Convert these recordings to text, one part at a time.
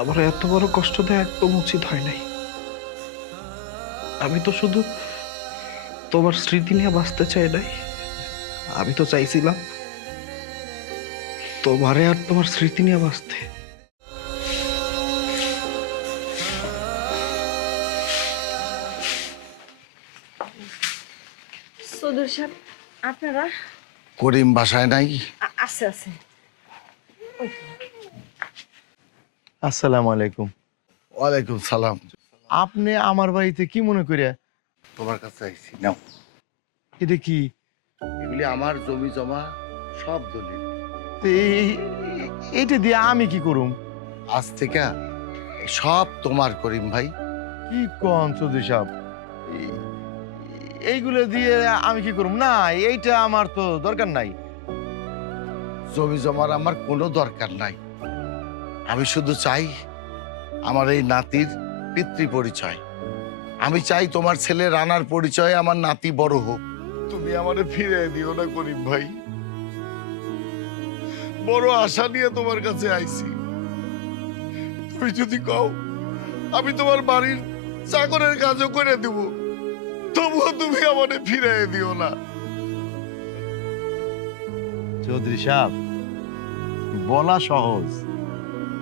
আমার এত বড় কষ্ট দেওয়া একদম উচিত হয় নাই। আমি তো শুধু তোমার স্মৃতি নিয়ে বাঁচতে চাই নাই। আমি তো চাইছিলাম তোমারে আর তোমার স্মৃতি নিয়ে বাঁচতে। চৌধুরী সাহেব, আপনারা? করিম বাসায় নাই? আছে আছে। আসসালামু আলাইকুম। ওয়ালাইকুম সালাম। আপনি আমার বাড়িতে কি মনে করে? তোমার কাছে আইছি, নাও। এটা কি? এগুলি আমার জমি জমা সব দলিল। তো এইটা দিয়ে আমি কি করুম? আজ থেকে সব তোমার করিম ভাই। কি কোন চৌধুরী সাহেব? এইগুলো দিয়ে আমি কি করুম? না, এইটা আমার তো দরকার নাই। জমি জমার আমার কোনো দরকার নাই। আমি শুধু চাই আমার এই নাতির পিতৃ পরিচয়। আমি চাই তোমার ছেলে রানার পরিচয়ে আমার নাতি বড় হোক। তুমি আমারে ফিরে দিও না করিম ভাই। বড় আশা নিয়ে তোমার কাছে আইছি। তুমি যদি কও আমি তোমার বাড়ির চাকরের কাজও করে দেব, তবুও তুমি আমারে ফিরে দিও না। চৌধুরী সাহেব, বলা সহজ,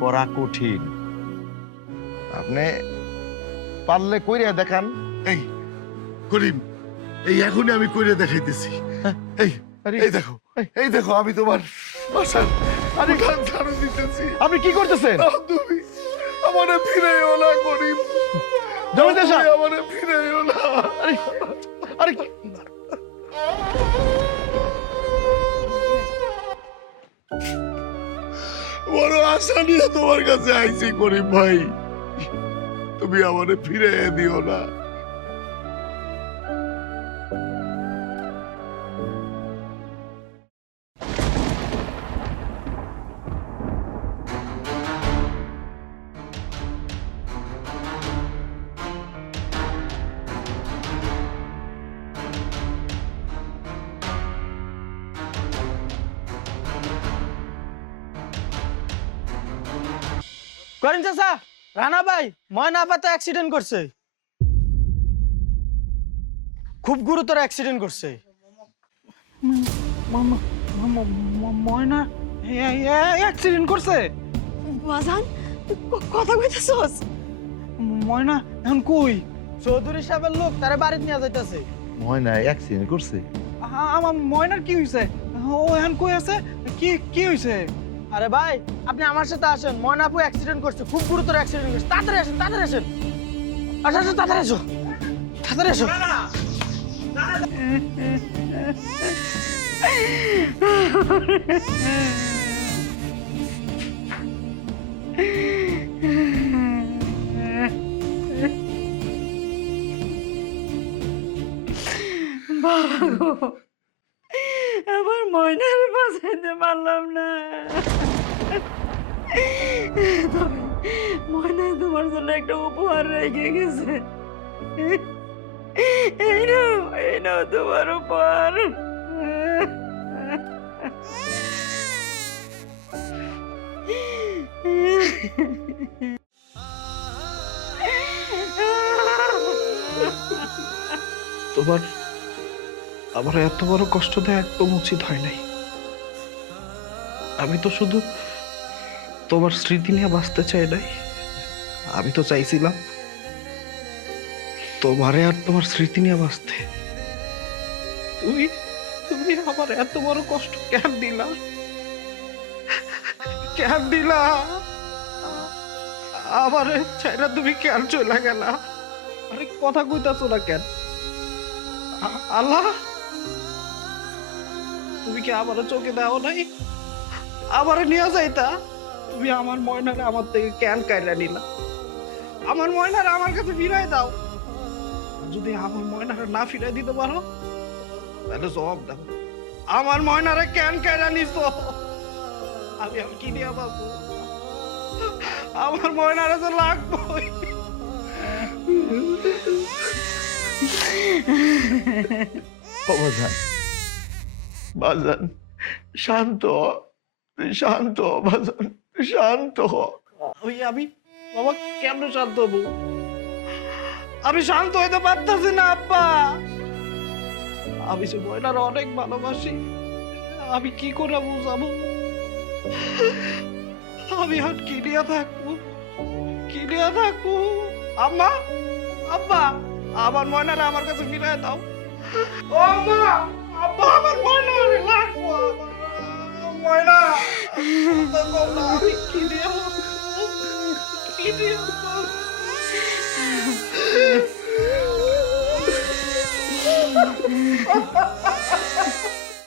করা কঠিন। আপনি পারলে কইরা দেখান। এই করিম, এই এখনই আমি কইরে দেখাইতেছি। এই এই দেখো, এই দেখো আমি তোমার বাসার উঠান ঝাড়ু দিতেছি। আপনি কি করতেছেন? তুমি আমারে ফিরাইও না করিম, জমিদার সাহেব, তুমি আমারে ফিরাইও না। আরে আরে বড় আশা নিয়ে তোমার কাছে আইছি করিম ভাই, তুমি আমারে ফিরাইয়া দিও না। করেন চাচা, রানা ভাই ময়না আপা তো অ্যাক্সিডেন্ট করছে, খুব গুরুতর অ্যাক্সিডেন্ট করছে। ময়না অ্যাক্সিডেন্ট করছে? বাজান, কথা কইতেছস? ময়না এখন কই? চৌধুরী সাহেবের লোক তারে বাড়িতে নিয়ে যাইতেছে। ময়না অ্যাক্সিডেন্ট করছে? আমার ময়নার কি হয়েছে? ও এখন কই আছে? কি কি হয়েছে? আরে ভাই, আপনি আমার সাথে আসেন, ময়না আপু অ্যাক্সিডেন্ট করছে, খুব গুরুতর অ্যাক্সিডেন্ট করছে। তাড়াতাড়ি আসেন, তাড়াতাড়ি আসেন। আচ্ছা আচ্ছা, তাড়াতাড়ি এসো, তাড়াতাড়ি এসো। আমার ময়নার বাঁচাইতে পারলাম না। তবে ময়না তোমার জন্য একটা উপহার রেখে গেছে। এই নাও তোমার উপহার। তোমার আমার এত বড় কষ্ট দেওয়া একদম উচিত হয় নাই। আমি তো শুধু তোমার স্মৃতি নিয়ে বাঁচতে চাই নাই। আমি তো চাইছিলাম তোমারে আর তোমার স্মৃতি নিয়ে বাঁচতে। তুমি তুমি আমার এত বড় কষ্ট কেন দিলা? কেন দিলা? আমার চাইরা তুমি কেন চলে গেলা? আরে কথা কইতাছো না কেন? আল্লাহ, তুমি কি আমার চোখে দাও নাই? আমারে নিয়ে যাইতা। তুমি আমার ময়নারে আমার থেকে কেন কাইরা নিলা? আমার ময়নারে আমার কাছে ফিরাই দাও। যদি আমার ময়নারে না ফিরাই দিতে পারো তাহলে জবাব দাও, আমার ময়নারে কেন কাইরা নিছো? আমি আর কি দিয়া বাবু? আমার ময়নারে তো লাগবেই। বাজান, বাজান শান্ত হ, শান্ত হ বাজান, শান্ত হ। আমি বাবা কেমন শান্ত হবো? আমি শান্ত হইতে পারতাছি না আব্বা। আমি যে ময়নার অনেক ভালোবাসি, আমি কি করে বুঝাবো? আমি আর কি নিয়ে থাকবো, কি নিয়ে থাকবো? আম্মা, আব্বা, আমার ময়নারে আমার কাছে ফিরায় দাও। ও আম্মা, আব্বা, আমার ময়নারে লাগবো। ময়না, আমি কি নিয়ে, কি নিয়ে থাকবো?